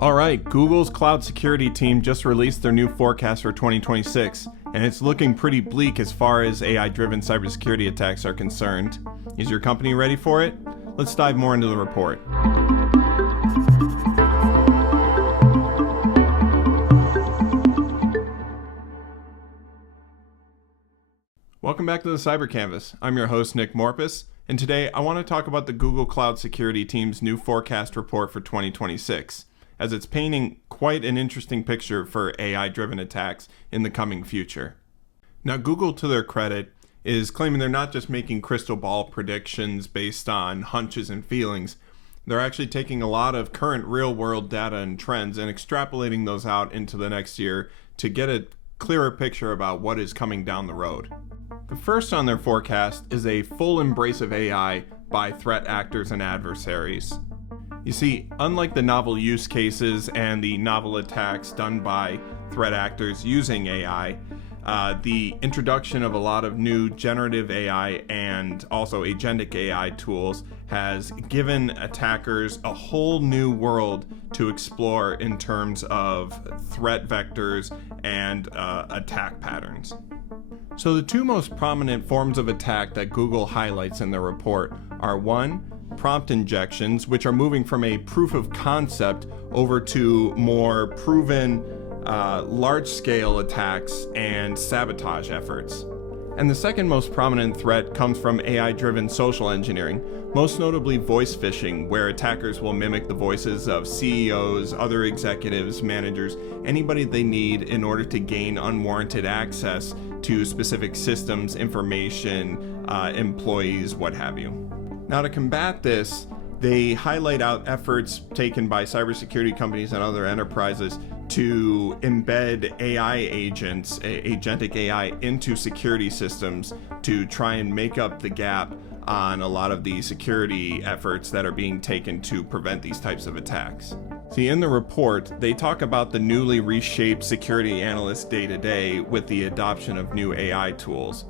All right, Google's cloud security team just released their new forecast for 2026, and it's looking pretty bleak as far as AI-driven cybersecurity attacks are concerned. Is your company ready for it? Let's dive more into the report. Welcome back to the Cyber Canvas. I'm your host, Nick Morpus, and today I want to talk about the Google Cloud Security team's new forecast report for 2026. As it's painting quite an interesting picture for AI-driven attacks in the coming future. Now, Google, to their credit, is claiming they're not just making crystal ball predictions based on hunches and feelings. They're actually taking a lot of current real-world data and trends and extrapolating those out into the next year to get a clearer picture about what is coming down the road. The first on their forecast is a full embrace of AI by threat actors and adversaries. You see, unlike the novel use cases and the novel attacks done by threat actors using AI, the introduction of a lot of new generative AI and also agentic AI tools has given attackers a whole new world to explore in terms of threat vectors and attack patterns. So the two most prominent forms of attack that Google highlights in their report are one, prompt injections, which are moving from a proof of concept over to more proven large-scale attacks and sabotage efforts. And the second most prominent threat comes from AI-driven social engineering, most notably voice phishing, where attackers will mimic the voices of CEOs, other executives, managers, anybody they need in order to gain unwarranted access to specific systems, information, employees, what have you. Now, to combat this, they highlight out efforts taken by cybersecurity companies and other enterprises to embed AI agents, agentic AI, into security systems to try and make up the gap on a lot of the security efforts that are being taken to prevent these types of attacks. See, in the report, they talk about the newly reshaped security analyst day-to-day with the adoption of new AI tools.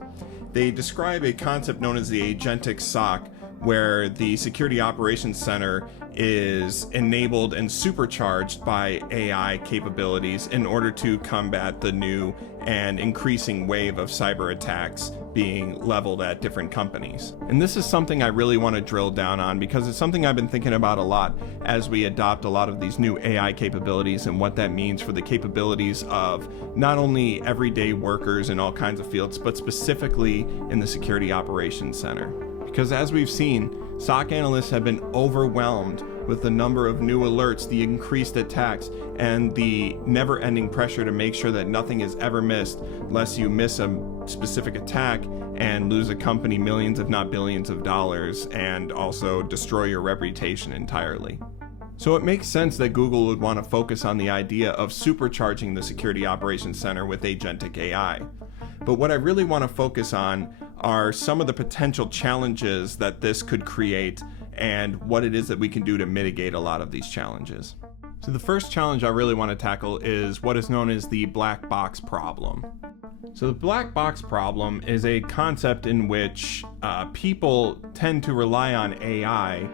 They describe a concept known as the agentic SOC, where the Security Operations Center is enabled and supercharged by AI capabilities in order to combat the new and increasing wave of cyber attacks being leveled at different companies. And this is something I really want to drill down on because it's something I've been thinking about a lot as we adopt a lot of these new AI capabilities and what that means for the capabilities of not only everyday workers in all kinds of fields, but specifically in the Security Operations Center. Because as we've seen, SOC analysts have been overwhelmed with the number of new alerts, the increased attacks, and the never-ending pressure to make sure that nothing is ever missed, lest you miss a specific attack and lose a company millions, if not billions of dollars, and also destroy your reputation entirely. So it makes sense that Google would want to focus on the idea of supercharging the Security Operations Center with agentic AI. But what I really want to focus on are some of the potential challenges that this could create and what it is that we can do to mitigate a lot of these challenges. So the first challenge I really want to tackle is what is known as the black box problem. So the black box problem is a concept in which people tend to rely on AI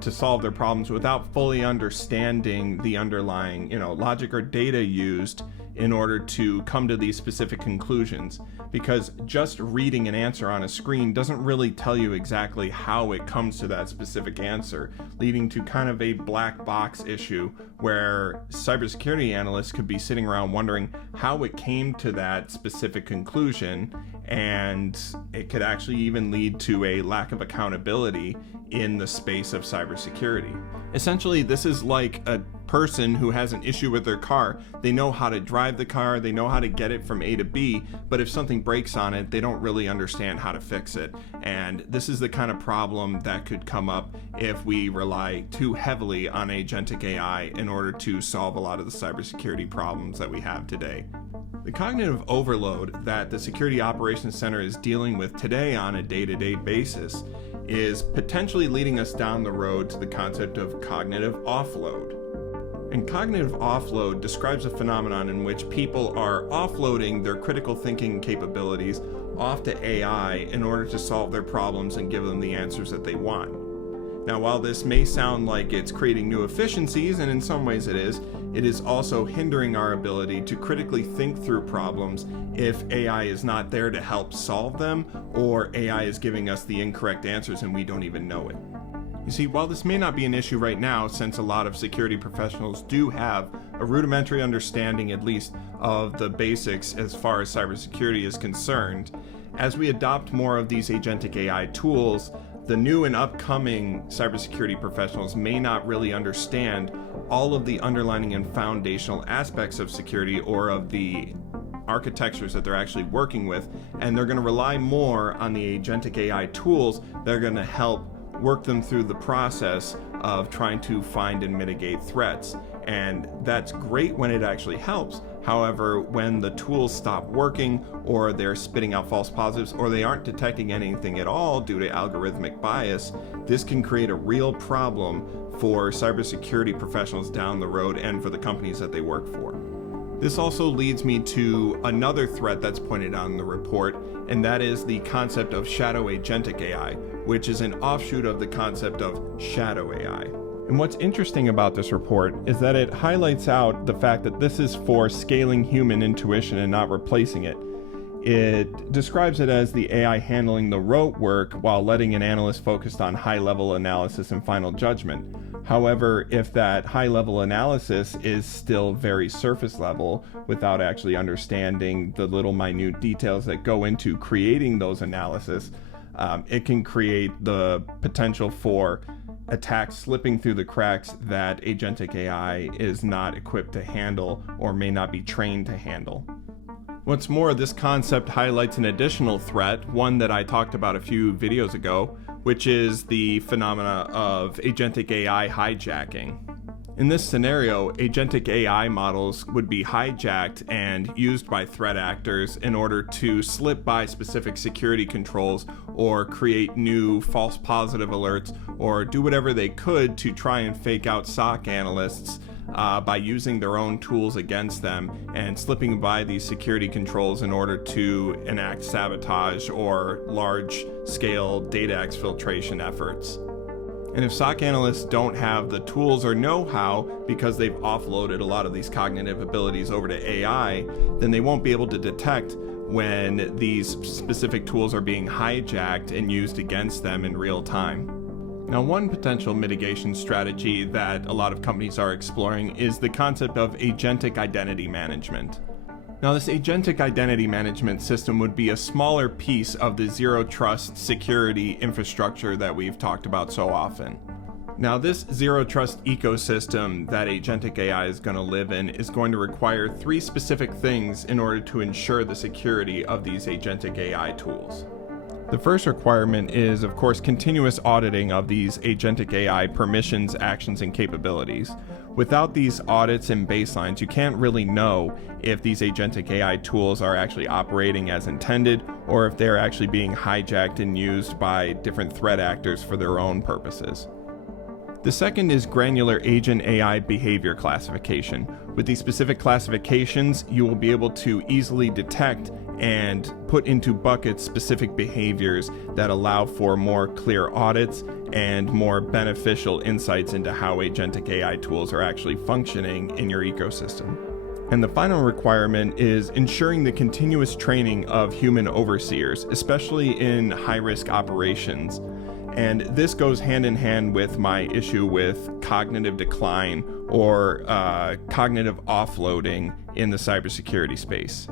to solve their problems without fully understanding the underlying, logic or data used in order to come to these specific conclusions. Because just reading an answer on a screen doesn't really tell you exactly how it comes to that specific answer, leading to kind of a black box issue where cybersecurity analysts could be sitting around wondering how it came to that specific conclusion, and it could actually even lead to a lack of accountability in the space of cybersecurity. Essentially, this is like a person who has an issue with their car. They know how to drive the car, they know how to get it from A to B, but if something breaks on it, they don't really understand how to fix it. And this is the kind of problem that could come up if we rely too heavily on agentic AI in order to solve a lot of the cybersecurity problems that we have today. The cognitive overload that the Security Operations Center is dealing with today on a day-to-day basis is potentially leading us down the road to the concept of cognitive offload. And cognitive offload describes a phenomenon in which people are offloading their critical thinking capabilities off to AI in order to solve their problems and give them the answers that they want. Now, while this may sound like it's creating new efficiencies, and in some ways it is also hindering our ability to critically think through problems if AI is not there to help solve them, or AI is giving us the incorrect answers and we don't even know it. You see, while this may not be an issue right now, since a lot of security professionals do have a rudimentary understanding, at least, of the basics as far as cybersecurity is concerned, as we adopt more of these agentic AI tools, the new and upcoming cybersecurity professionals may not really understand all of the underlying and foundational aspects of security or of the architectures that they're actually working with, and they're going to rely more on the agentic AI tools that are going to help work them through the process of trying to find and mitigate threats. And that's great when it actually helps. However, when the tools stop working, or they're spitting out false positives, or they aren't detecting anything at all due to algorithmic bias, this can create a real problem for cybersecurity professionals down the road and for the companies that they work for. This also leads me to another threat that's pointed out in the report, and that is the concept of shadow agentic AI, which is an offshoot of the concept of shadow AI. And what's interesting about this report is that it highlights out the fact that this is for scaling human intuition and not replacing it. It describes it as the AI handling the rote work while letting an analyst focus on high-level analysis and final judgment. However, if that high-level analysis is still very surface level without actually understanding the little minute details that go into creating those analysis, it can create the potential for attacks slipping through the cracks that agentic AI is not equipped to handle or may not be trained to handle. What's more, this concept highlights an additional threat, one that I talked about a few videos ago, which is the phenomena of agentic AI hijacking. In this scenario, agentic AI models would be hijacked and used by threat actors in order to slip by specific security controls or create new false positive alerts or do whatever they could to try and fake out SOC analysts by using their own tools against them and slipping by these security controls in order to enact sabotage or large-scale data exfiltration efforts. And if SOC analysts don't have the tools or know-how because they've offloaded a lot of these cognitive abilities over to AI, then they won't be able to detect when these specific tools are being hijacked and used against them in real time. Now, one potential mitigation strategy that a lot of companies are exploring is the concept of agentic identity management. Now, this agentic identity management system would be a smaller piece of the zero trust security infrastructure that we've talked about so often. Now, this zero trust ecosystem that agentic AI is going to live in is going to require three specific things in order to ensure the security of these agentic AI tools. The first requirement is, of course, continuous auditing of these agentic AI permissions, actions, and capabilities. Without these audits and baselines, you can't really know if these agentic AI tools are actually operating as intended or if they're actually being hijacked and used by different threat actors for their own purposes. The second is granular agent AI behavior classification. With these specific classifications, you will be able to easily detect and put into buckets specific behaviors that allow for more clear audits and more beneficial insights into how agentic AI tools are actually functioning in your ecosystem. And the final requirement is ensuring the continuous training of human overseers, especially in high-risk operations. And this goes hand in hand with my issue with cognitive decline or cognitive offloading in the cybersecurity space.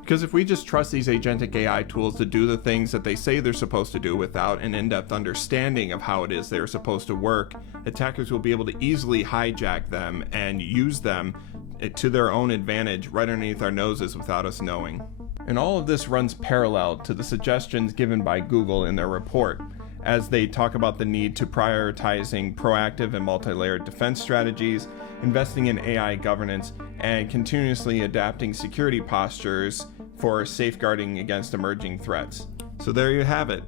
Because if we just trust these agentic AI tools to do the things that they say they're supposed to do without an in-depth understanding of how it is they're supposed to work, attackers will be able to easily hijack them and use them to their own advantage right underneath our noses without us knowing. And all of this runs parallel to the suggestions given by Google in their report, as they talk about the need to prioritizing proactive and multi-layered defense strategies, investing in AI governance, and continuously adapting security postures for safeguarding against emerging threats. So there you have it.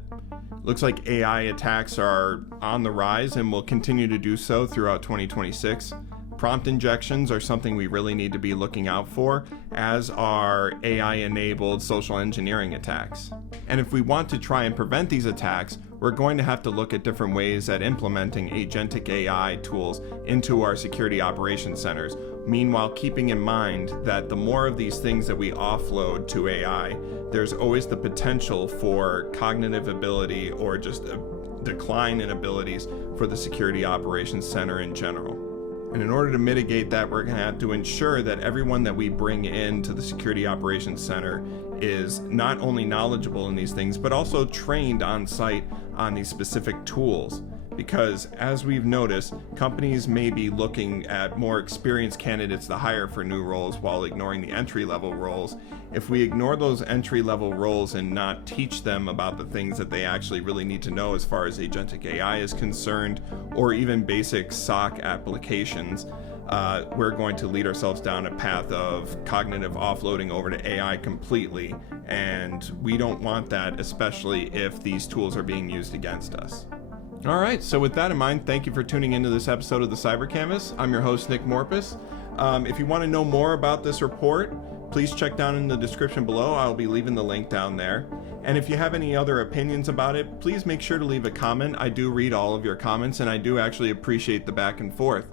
Looks like AI attacks are on the rise and will continue to do so throughout 2026. Prompt injections are something we really need to be looking out for, as are AI-enabled social engineering attacks. And if we want to try and prevent these attacks, we're going to have to look at different ways at implementing agentic AI tools into our security operations centers. Meanwhile, keeping in mind that the more of these things that we offload to AI, there's always the potential for cognitive ability or just a decline in abilities for the security operations center in general. And in order to mitigate that, we're going to have to ensure that everyone that we bring into the Security Operations Center is not only knowledgeable in these things, but also trained on site on these specific tools. Because as we've noticed, companies may be looking at more experienced candidates to hire for new roles while ignoring the entry-level roles. If we ignore those entry-level roles and not teach them about the things that they actually really need to know as far as agentic AI is concerned, or even basic SOC applications, we're going to lead ourselves down a path of cognitive offloading over to AI completely, and we don't want that, especially if these tools are being used against us. All right, so with that in mind, thank you for tuning into this episode of the Cyber Canvas. I'm your host, Nick Morpus. If you want to know more about this report, please check down in the description below. I'll be leaving the link down there. And if you have any other opinions about it, please make sure to leave a comment. I do read all of your comments, and I do actually appreciate the back and forth.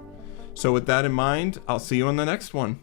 So with that in mind, I'll see you on the next one.